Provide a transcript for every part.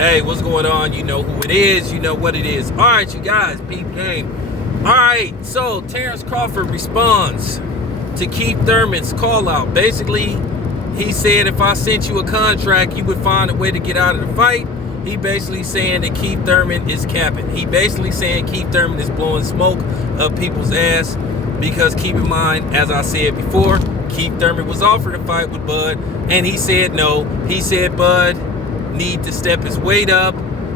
Hey, what's going on? You know who it is. You know what it is. All right, you guys, peep game. All right, so Terrence Crawford responds to Keith Thurman's call out. Basically, he said if I sent you a contract, you would find a way to get out of the fight. He basically saying that Keith Thurman is capping. He basically saying Keith Thurman is blowing smoke up people's ass because keep in mind, as I said before, Keith Thurman was offered a fight with Bud, and he said no. He said Bud need to step his weight up.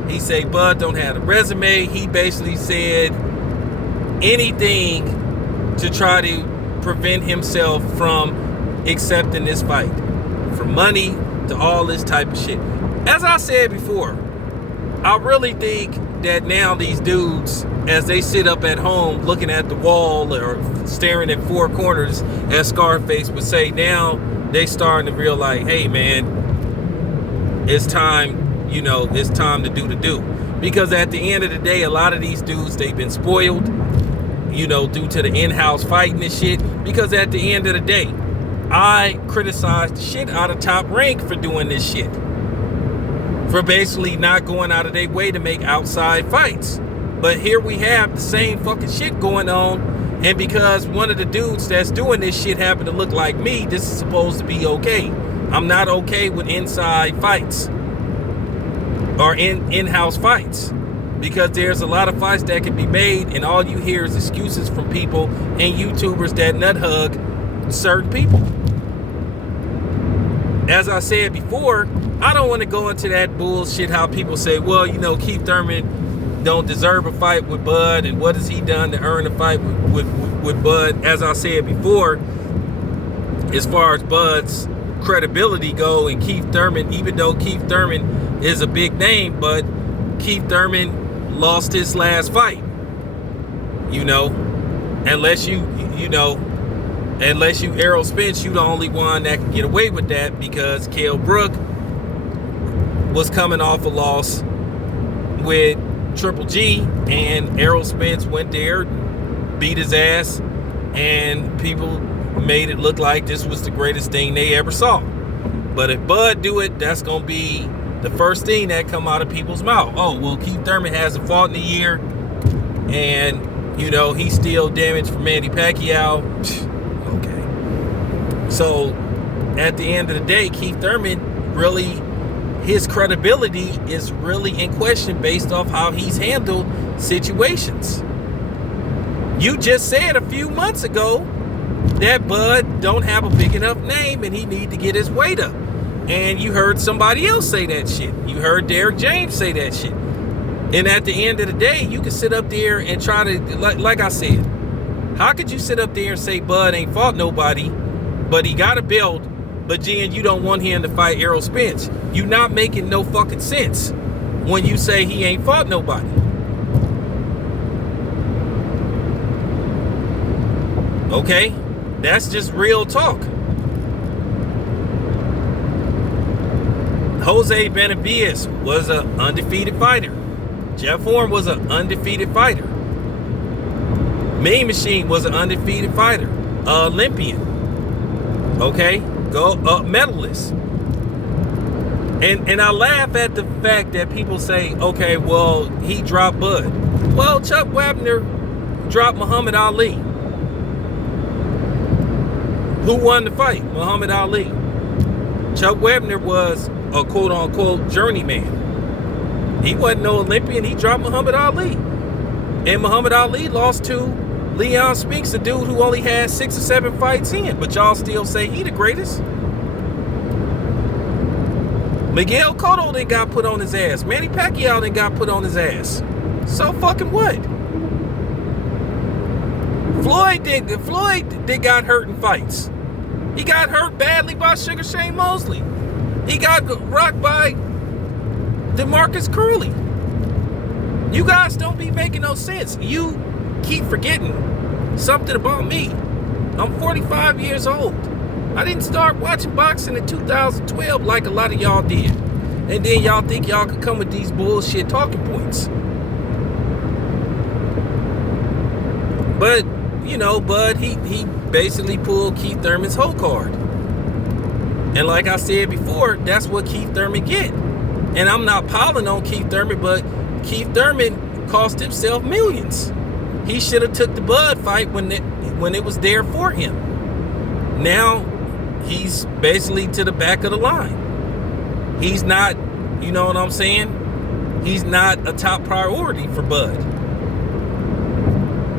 He said Bud don't have a resume. He basically said anything to try to prevent himself from accepting this fight, from money to all this type of shit. As I said before, I really think that now these dudes, as they sit up at home looking at the wall or staring at four corners, as Scarface would say, now they starting to realize, hey man, it's time, it's time to do the do. Because at the end of the day, a lot of these dudes, they've been spoiled, due to the in-house fighting and shit. Because at the end of the day, I criticized the shit out of Top Rank for doing this shit. For basically not going out of their way to make outside fights. But here we have the same fucking shit going on. And because one of the dudes that's doing this shit happened to look like me, this is supposed to be okay. I'm not okay with inside fights or in-house fights, because there's a lot of fights that can be made and all you hear is excuses from people and YouTubers that nut hug certain people. As I said before, I don't want to go into that bullshit how people say, well, Keith Thurman don't deserve a fight with Bud, and what has he done to earn a fight with Bud? As I said before, as far as Bud's credibility go, and Keith Thurman, even though Keith Thurman is a big name, but Keith Thurman lost his last fight. Unless you Errol Spence, you the only one that can get away with that, because Kell Brook was coming off a loss with Triple G, and Errol Spence went there, beat his ass, and people made it look like this was the greatest thing they ever saw. But if Bud do it, that's gonna be the first thing that come out of people's mouth. Oh, well, Keith Thurman hasn't fought in a year, and he's still damaged from Manny Pacquiao. Okay. So at the end of the day, Keith Thurman really, his credibility is really in question based off how he's handled situations. You just said a few months ago that Bud don't have a big enough name and he need to get his weight up. And you heard somebody else say that shit. You heard Derrick James say that shit. And at the end of the day, you can sit up there and try to, like I said, how could you sit up there and say Bud ain't fought nobody, but he got a belt, but Jen, you don't want him to fight Errol Spence? You not making no fucking sense when you say he ain't fought nobody. Okay? That's just real talk. Jose Benavidez was an undefeated fighter. Jeff Horn was an undefeated fighter. Mean Machine was an undefeated fighter. Olympian. Okay? Medalist. And I laugh at the fact that people say, okay, well, he dropped Bud. Well, Chuck Wagner dropped Muhammad Ali. Who won the fight? Muhammad Ali. Chuck Wagner was a quote-unquote journeyman. He wasn't no Olympian. He dropped Muhammad Ali. And Muhammad Ali lost to Leon Spinks, a dude who only had 6 or 7 fights in. But y'all still say he the greatest. Miguel Cotto then got put on his ass. Manny Pacquiao then got put on his ass. So fucking what? Floyd did got hurt in fights. He got hurt badly by Sugar Shane Mosley. He got rocked by DeMarcus Curley. You guys don't be making no sense. You keep forgetting something about me. I'm 45 years old. I didn't start watching boxing in 2012 like a lot of y'all did. And then y'all think y'all could come with these bullshit talking points. But, Bud, he basically pulled Keith Thurman's whole card. And like I said before, that's what Keith Thurman get. And I'm not piling on Keith Thurman, but Keith Thurman cost himself millions. He should have took the Bud fight when it was there for him. Now he's basically to the back of the line. He's not, you know what I'm saying? He's not a top priority for Bud.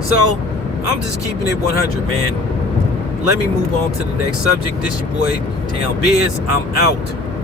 So I'm just keeping it 100, man. Let me move on to the next subject. This your boy Town Biz. I'm out.